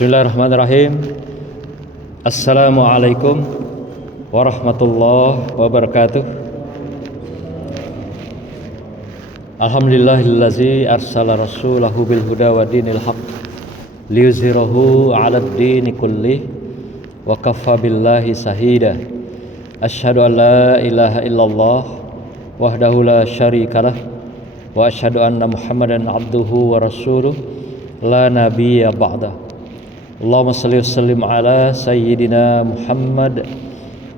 Bismillahirrahmanirrahim. Assalamualaikum warahmatullahi wabarakatuh. Alhamdulillahillazi arsala rasulahu bil huda wa dinil haq liyuzhirahu 'alad dini kulli wa kaffa billahi shahida. Asyhadu an la ilaha illallah wahdahu la syarikalah wa asyhadu anna Muhammadan abduhu wa rasuluh la nabiyya ba'da. Allahumma salli wa sallim ala sayyidina Muhammad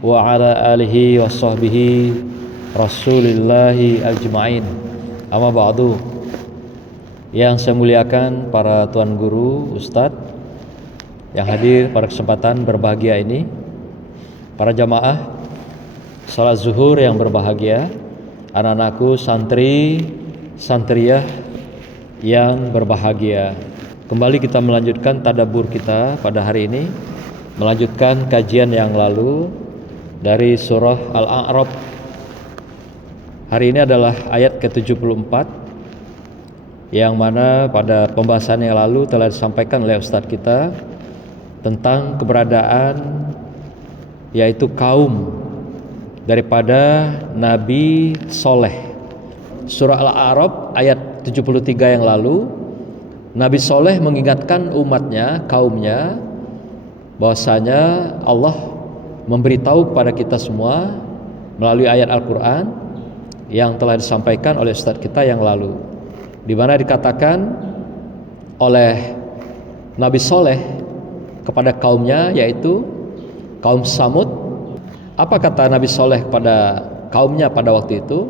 wa ala alihi wa sahbihi rasulillahi ajma'in. Amma ba'du. Yang saya muliakan para tuan guru, ustadz yang hadir pada kesempatan berbahagia ini, para jamaah salat zuhur yang berbahagia, anak-anakku santri santriyah yang berbahagia. Kembali kita melanjutkan tadabbur kita pada hari ini, melanjutkan kajian yang lalu dari surah Al-A'raf. Hari ini adalah ayat ke-74 yang mana pada pembahasan yang lalu telah disampaikan oleh ustadz kita tentang keberadaan yaitu kaum daripada Nabi Soleh. Surah Al-A'raf ayat 73 yang lalu, Nabi Soleh mengingatkan umatnya, kaumnya, bahwasanya Allah memberitahu kepada kita semua melalui ayat Al-Quran yang telah disampaikan oleh ustadz kita yang lalu, di mana dikatakan oleh Nabi Soleh kepada kaumnya, yaitu kaum Samud. Apa kata Nabi Soleh kepada kaumnya pada waktu itu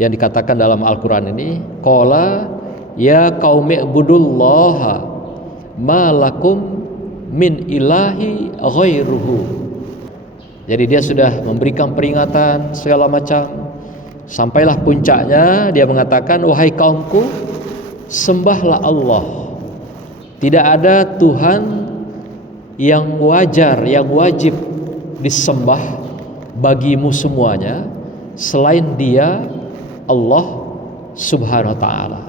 yang dikatakan dalam Al-Quran ini? Qala ya qaumi ibudullaha ma lakum min ilahi ghairuhu. Jadi dia sudah memberikan peringatan segala macam, sampailah puncaknya dia mengatakan, wahai kaumku, sembahlah Allah, tidak ada Tuhan yang wajar, yang wajib disembah bagimu semuanya selain Dia, Allah Subhanahu wa ta'ala.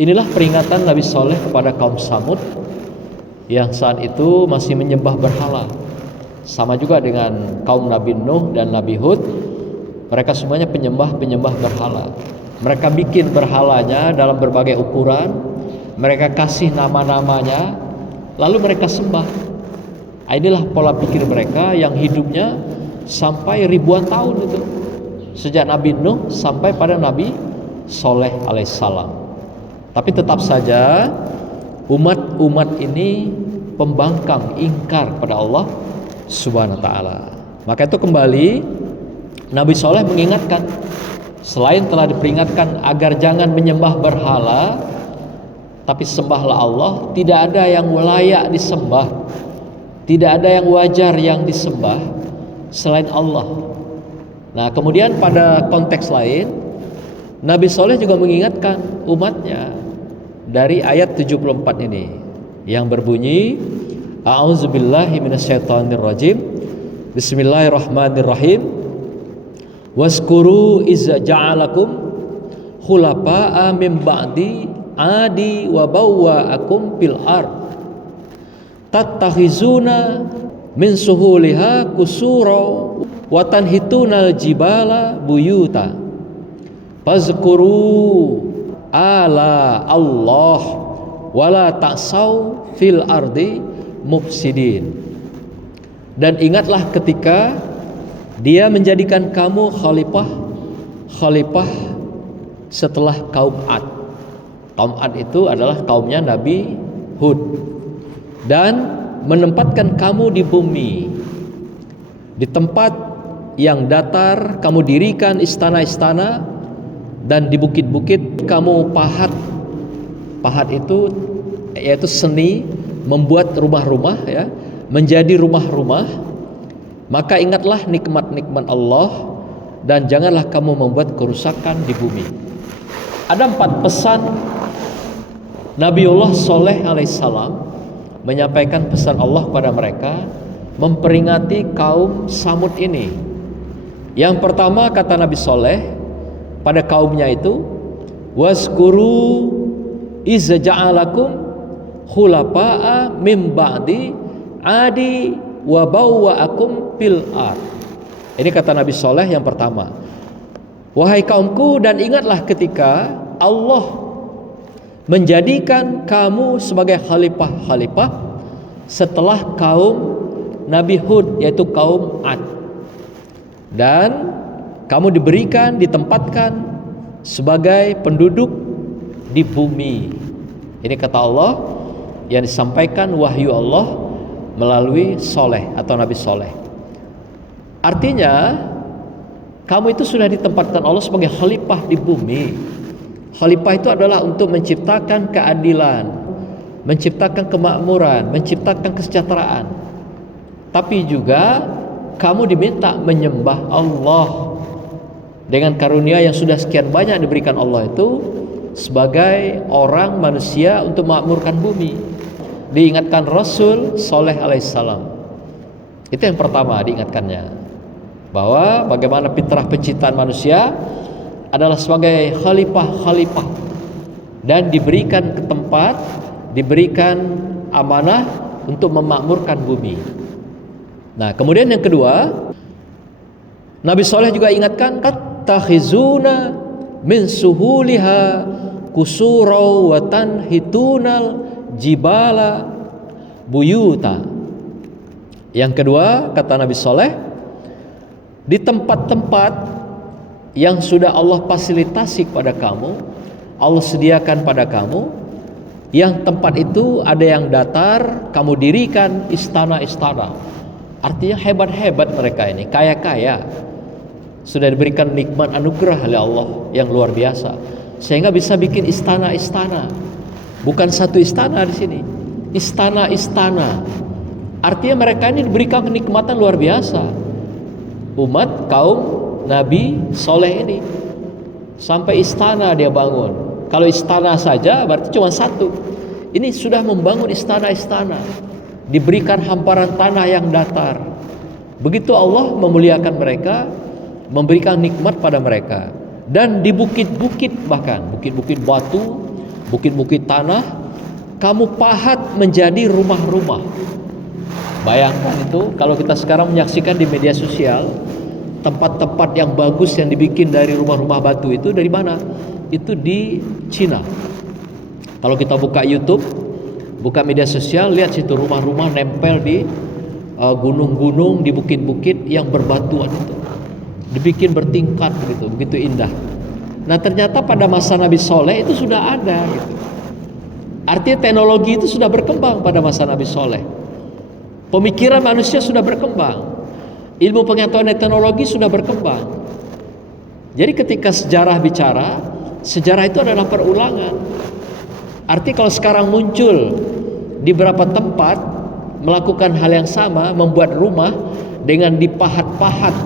Inilah peringatan Nabi Soleh kepada kaum Samud yang saat itu masih menyembah berhala. Sama juga dengan kaum Nabi Nuh dan Nabi Hud, mereka semuanya penyembah berhala. Mereka bikin berhalanya dalam berbagai ukuran, mereka kasih nama-namanya, lalu mereka sembah. Inilah pola pikir mereka yang hidupnya sampai ribuan tahun itu, sejak Nabi Nuh sampai pada Nabi Soleh alaihissalam. Tapi tetap saja umat ini pembangkang, ingkar kepada Allah Subhanahu wa ta'ala. Maka itu kembali Nabi Soleh mengingatkan, selain telah diperingatkan agar jangan menyembah berhala, tapi sembahlah Allah. Tidak ada yang layak disembah, tidak ada yang wajar yang disembah selain Allah. Nah, kemudian pada konteks lain Nabi Soleh juga mengingatkan umatnya dari ayat 74 ini yang berbunyi, a'udzubillahi minasyaitonirrajim, bismillahirrahmanirrahim, waskuru izza ja'alakum khulafa'a min ba'di adi wa bawwa'akum fil ard tattakhizuna min suhuliha kusura wa tanhitunal jibala buyuta fazkuru ala Allah wala ta'sau fil ardi mufsidin. Dan ingatlah ketika Dia menjadikan kamu khalifah setelah kaum Ad. Kaum Ad itu adalah kaumnya Nabi Hud, dan menempatkan kamu di bumi, di tempat yang datar kamu dirikan istana-istana, dan di bukit-bukit kamu pahat. Pahat itu yaitu seni membuat rumah-rumah, ya, menjadi rumah-rumah. Maka ingatlah nikmat-nikmat Allah dan janganlah kamu membuat kerusakan di bumi. Ada 4 pesan Nabiullah Soleh alaihissalam menyampaikan pesan Allah kepada mereka, memperingati kaum Samud ini. Yang pertama kata Nabi Soleh pada kaumnya itu, waskuru izza ja'alakum khulafa'a mim ba'di adi wa bawwa'akum fil ard. Ini kata Nabi Soleh yang pertama. Wahai kaumku, dan ingatlah ketika Allah menjadikan kamu sebagai khalifah-khalifah setelah kaum Nabi Hud, yaitu kaum Ad, dan kamu diberikan, ditempatkan sebagai penduduk di bumi. Ini kata Allah yang disampaikan wahyu Allah melalui Soleh atau Nabi Soleh. Artinya kamu itu sudah ditempatkan Allah sebagai khalifah di bumi. Khalifah itu adalah untuk menciptakan keadilan, menciptakan kemakmuran, menciptakan kesejahteraan. Tapi juga kamu diminta menyembah Allah dengan karunia yang sudah sekian banyak diberikan Allah itu sebagai orang manusia untuk memakmurkan bumi. Diingatkan Rasul Soleh alaihissalam. Itu yang pertama diingatkannya, bahwa bagaimana fitrah penciptaan manusia adalah sebagai khalifah-khalifah dan diberikan ke tempat, diberikan amanah untuk memakmurkan bumi. Nah, kemudian yang kedua, Nabi Soleh juga ingatkan, takhizuna min suhuliha kusura wa tanhitunal jibala buyuta. Yang kedua, kata Nabi Soleh, di tempat-tempat yang sudah Allah fasilitasi kepada kamu, Allah sediakan pada kamu, yang tempat itu ada yang datar, kamu dirikan istana-istana. Artinya hebat-hebat mereka ini, kaya-kaya, sudah diberikan nikmat anugerah oleh Allah yang luar biasa, sehingga bisa bikin istana-istana. Bukan satu istana di sini, istana-istana. Artinya mereka ini diberikan kenikmatan luar biasa. Umat kaum Nabi Soleh ini sampai istana dia bangun. Kalau istana saja berarti cuma satu. Ini sudah membangun istana-istana, diberikan hamparan tanah yang datar. Begitu Allah memuliakan mereka, memberikan nikmat pada mereka. Dan di bukit-bukit, bahkan bukit-bukit batu, bukit-bukit tanah, kamu pahat menjadi rumah-rumah. Bayangkan itu, kalau kita sekarang menyaksikan di media sosial, tempat-tempat yang bagus yang dibikin dari rumah-rumah batu itu dari mana? Itu di Cina. Kalau kita buka YouTube, buka media sosial, lihat situ rumah-rumah nempel di gunung-gunung, di bukit-bukit yang berbatuan itu, dibikin bertingkat gitu, begitu indah. Nah, ternyata pada masa Nabi Soleh itu sudah ada gitu. Artinya teknologi itu sudah berkembang pada masa Nabi Soleh. Pemikiran manusia sudah berkembang, ilmu pengetahuan dan teknologi sudah berkembang. Jadi ketika sejarah bicara, sejarah itu adalah perulangan. Arti kalau sekarang muncul di beberapa tempat melakukan hal yang sama, membuat rumah dengan dipahat-pahat.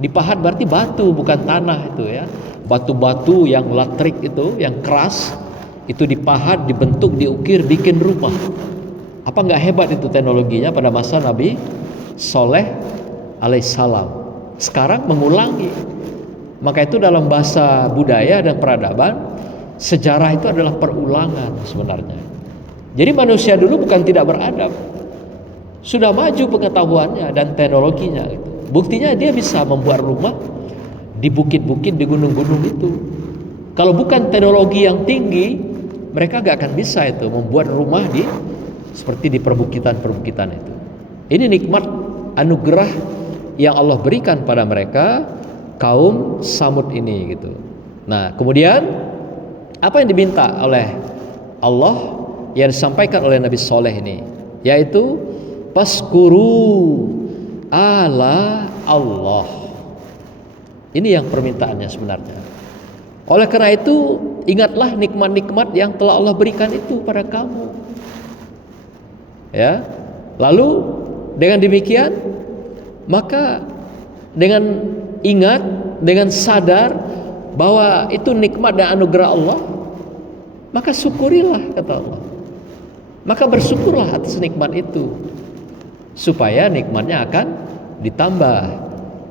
Dipahat berarti batu, bukan tanah itu ya. Batu-batu yang latrik itu, yang keras, itu dipahat, dibentuk, diukir, bikin rumah. Apa nggak hebat itu teknologinya pada masa Nabi Soleh alaihissalam. Sekarang mengulangi. Maka itu dalam bahasa budaya dan peradaban, sejarah itu adalah perulangan sebenarnya. Jadi manusia dulu bukan tidak beradab, sudah maju pengetahuannya dan teknologinya gitu. Buktinya dia bisa membuat rumah di bukit-bukit, di gunung-gunung itu. Kalau bukan teknologi yang tinggi, mereka gak akan bisa itu membuat rumah di seperti di perbukitan-perbukitan itu. Ini nikmat anugerah yang Allah berikan pada mereka kaum Samud ini gitu. Nah, kemudian apa yang diminta oleh Allah yang disampaikan oleh Nabi Soleh ini, yaitu faskuru ala Allah. Ini yang permintaannya sebenarnya. Oleh karena itu, ingatlah nikmat-nikmat yang telah Allah berikan itu pada kamu. Ya. Lalu dengan demikian, maka dengan ingat, dengan sadar bahwa itu nikmat dan anugerah Allah, maka syukurilah, kata Allah. Maka bersyukurlah atas nikmat itu, supaya nikmatnya akan ditambah.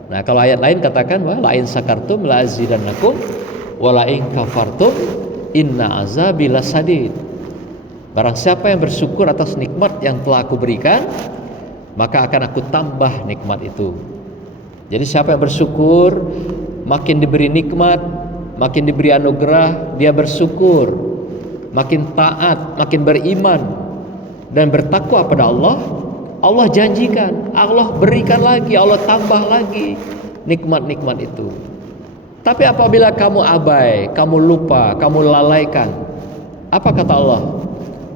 Nah, kalau ayat lain katakan, wah, la in sakartum la azidannakum wa la in kafartum inna azabi lasadid. Barang siapa yang bersyukur atas nikmat yang telah aku berikan, maka akan aku tambah nikmat itu. Jadi siapa yang bersyukur, makin diberi nikmat, makin diberi anugerah, dia bersyukur, makin taat, makin beriman dan bertakwa pada Allah, Allah janjikan, Allah berikan lagi, Allah tambah lagi nikmat-nikmat itu. Tapi apabila kamu abai, kamu lupa, kamu lalaikan, apa kata Allah?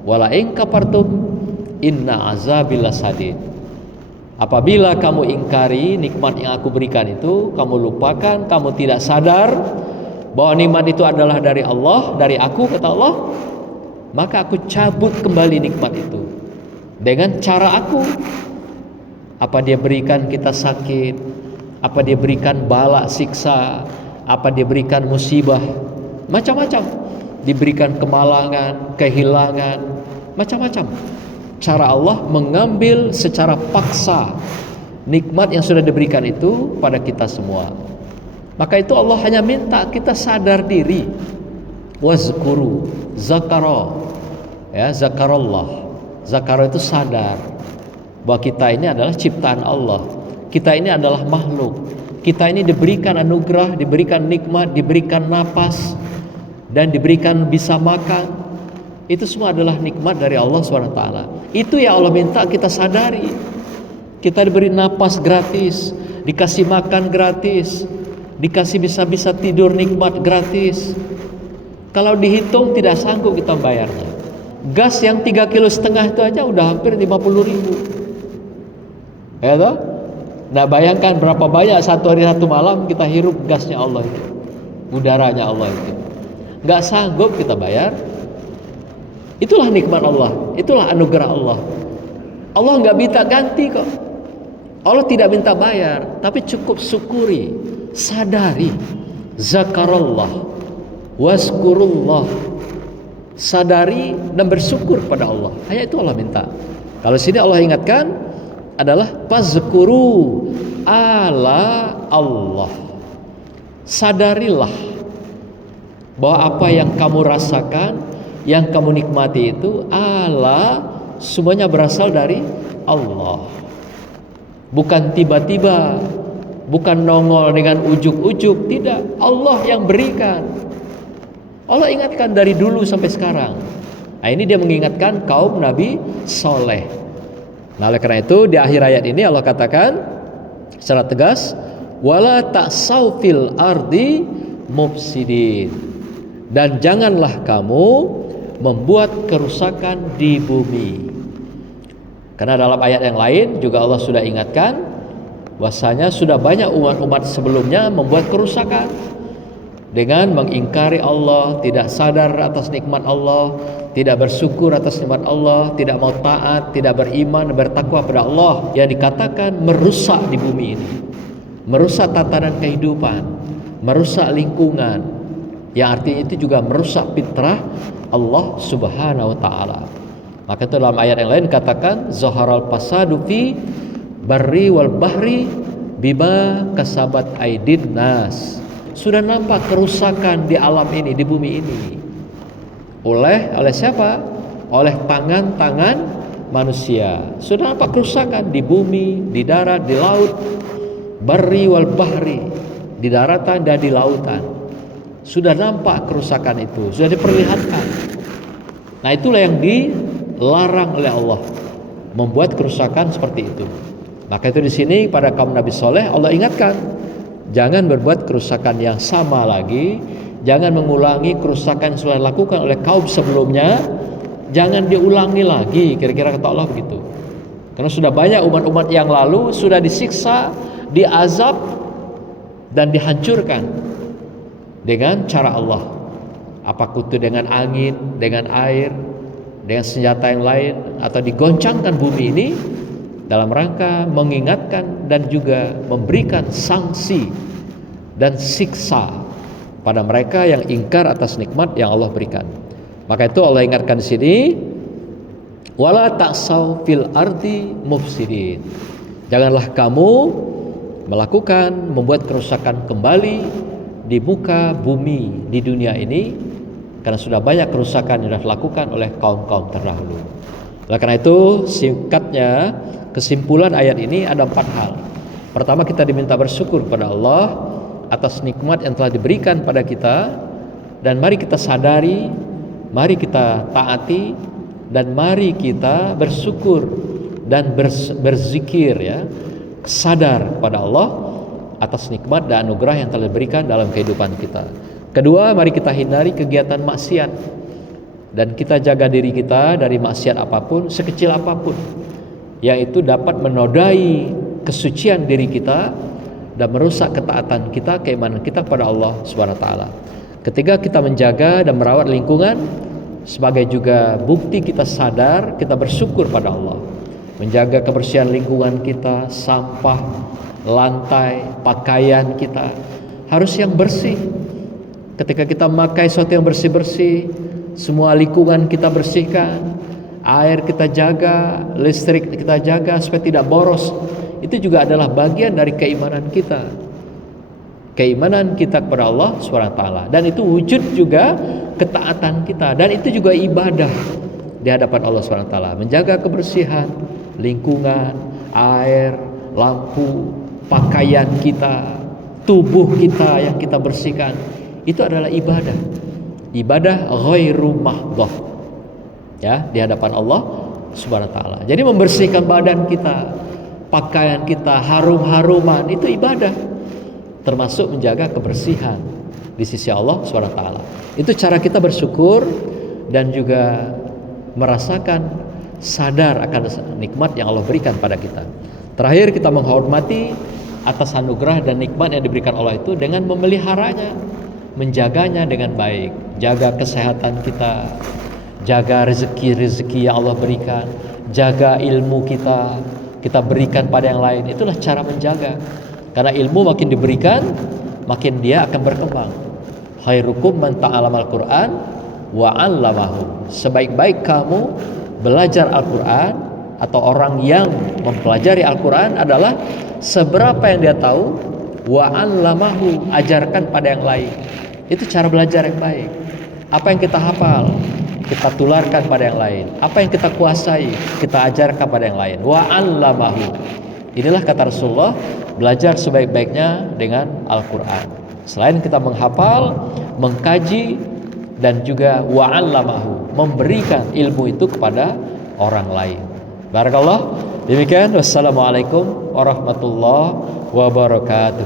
Wala in kafartum inna azabi lasadid. Apabila kamu ingkari nikmat yang aku berikan itu, kamu lupakan, kamu tidak sadar bahwa nikmat itu adalah dari Allah, dari aku, kata Allah, maka aku cabut kembali nikmat itu dengan cara aku. Apa dia berikan kita sakit, apa dia berikan bala siksa, apa dia berikan musibah, macam-macam, diberikan kemalangan, kehilangan, macam-macam. Cara Allah mengambil secara paksa nikmat yang sudah diberikan itu pada kita semua. Maka itu Allah hanya minta kita sadar diri. Wazkuru, zakara, ya, zakarallah. Zakara itu sadar bahwa kita ini adalah ciptaan Allah. Kita ini adalah makhluk. Kita ini diberikan anugerah, diberikan nikmat, diberikan napas, dan diberikan bisa makan. Itu semua adalah nikmat dari Allah SWT. Itu yang Allah minta kita sadari. Kita diberi napas gratis, dikasih makan gratis, dikasih bisa-bisa tidur nikmat gratis. Kalau dihitung tidak sanggup kita bayarnya. Gas yang 3,5 kilo itu aja udah hampir 50.000. Ya toh? Nah, bayangkan berapa banyak satu hari satu malam kita hirup gasnya Allah itu, udaranya Allah itu. Nggak sanggup kita bayar. Itulah nikmat Allah, itulah anugerah Allah. Allah nggak minta ganti kok. Allah tidak minta bayar, tapi cukup syukuri, sadari, zakarallah, wazkurullah, sadari dan bersyukur pada Allah. Hanya itu Allah minta. Kalau sini Allah ingatkan adalah fazkuru ala Allah. Sadarilah bahwa apa yang kamu rasakan, yang kamu nikmati itu Allah, semuanya berasal dari Allah. Bukan tiba-tiba, bukan nongol dengan ujuk-ujuk, tidak. Allah yang berikan. Allah ingatkan dari dulu sampai sekarang. Nah, ini dia mengingatkan kaum Nabi Soleh. Nah, oleh karena itu di akhir ayat ini Allah katakan secara tegas, wala ta'sau fil ardi mufsidin. Dan janganlah kamu membuat kerusakan di bumi. Karena dalam ayat yang lain juga Allah sudah ingatkan bahwasanya sudah banyak umat-umat sebelumnya membuat kerusakan dengan mengingkari Allah, tidak sadar atas nikmat Allah, tidak bersyukur atas nikmat Allah, tidak mau taat, tidak beriman, bertakwa pada Allah, yang dikatakan merusak di bumi ini, merusak tatanan kehidupan, merusak lingkungan, yang artinya itu juga merusak fitrah Allah Subhanahu wa taala. Maka itu dalam ayat yang lain katakan zaharal fasadu fi barri wal bahri bima kasabat aidin nas. Sudah nampak kerusakan di alam ini, di bumi ini. Oleh siapa? Oleh tangan-tangan manusia. Sudah nampak kerusakan di bumi, di darat, di laut. Barri wal bahri, di daratan dan di lautan. Sudah nampak kerusakan itu, sudah diperlihatkan. Nah, itulah yang dilarang oleh Allah, membuat kerusakan seperti itu. Maka itu di sini pada kaum Nabi Soleh Allah ingatkan, jangan berbuat kerusakan yang sama lagi, jangan mengulangi kerusakan yang sudah dilakukan oleh kaum sebelumnya, jangan diulangi lagi. Kira-kira kata Allah begitu. Karena sudah banyak umat-umat yang lalu sudah disiksa, diazab dan dihancurkan dengan cara Allah. Apakah itu dengan angin, dengan air, dengan senjata yang lain, atau digoncangkan bumi ini dalam rangka mengingatkan dan juga memberikan sanksi dan siksa pada mereka yang ingkar atas nikmat yang Allah berikan. Maka itu Allah ingatkan di sini, wala ta'sau fil ardi mufsidin. Janganlah kamu membuat kerusakan kembali di muka bumi, di dunia ini, karena sudah banyak kerusakan yang dilakukan oleh kaum-kaum terdahulu. Oleh karena itu, singkatnya kesimpulan ayat ini ada 4 hal. Pertama, kita diminta bersyukur kepada Allah atas nikmat yang telah diberikan pada kita, dan mari kita sadari, mari kita taati, dan mari kita bersyukur dan berzikir, ya, sadar kepada Allah atas nikmat dan anugerah yang telah diberikan dalam kehidupan kita. Kedua, mari kita hindari kegiatan maksiat dan kita jaga diri kita dari maksiat apapun, sekecil apapun, yaitu dapat menodai kesucian diri kita dan merusak ketaatan kita, keimanan kita kepada Allah Subhanahu wa taala. Ketiga, kita menjaga dan merawat lingkungan sebagai juga bukti kita sadar, kita bersyukur pada Allah. Menjaga kebersihan lingkungan kita, sampah, lantai, pakaian kita harus yang bersih. Ketika kita memakai sesuatu yang bersih-bersih, semua lingkungan kita bersihkan, air kita jaga, listrik kita jaga supaya tidak boros. Itu juga adalah bagian dari keimanan kita. Keimanan kita kepada Allah SWT. Dan itu wujud juga ketaatan kita. Dan itu juga ibadah di hadapan Allah SWT. Menjaga kebersihan lingkungan, air, lampu, pakaian kita, tubuh kita yang kita bersihkan, itu adalah ibadah. Ibadah ghairu mahdhah, ya, di hadapan Allah Subhanahu wa taala. Jadi membersihkan badan kita, pakaian kita, harum-haruman, itu ibadah. Termasuk menjaga kebersihan di sisi Allah Subhanahu wa taala. Itu cara kita bersyukur dan juga merasakan sadar akan nikmat yang Allah berikan pada kita. Terakhir, kita menghormati atas anugerah dan nikmat yang diberikan Allah itu dengan memeliharanya, menjaganya dengan baik. Jaga kesehatan kita, jaga rezeki-rezeki yang Allah berikan, jaga ilmu kita berikan pada yang lain. Itulah cara menjaga. Karena ilmu makin diberikan, makin dia akan berkembang. Khairukum man ta'allama al-Qur'an wa 'allamahu. Sebaik-baik kamu belajar Al-Quran atau orang yang mempelajari Al-Quran adalah seberapa yang dia tahu, wa 'allamahu, ajarkan pada yang lain. Itu cara belajar yang baik. Apa yang kita hafal, kita tularkan pada yang lain. Apa yang kita kuasai, kita ajarkan pada yang lain. Wa 'allamahu. Inilah kata Rasulullah, belajar sebaik-baiknya dengan Al-Quran. Selain kita menghafal, mengkaji, dan juga wa'allamahu, memberikan ilmu itu kepada orang lain. Barakallah. Demikian, wassalamualaikum warahmatullahi wabarakatuh.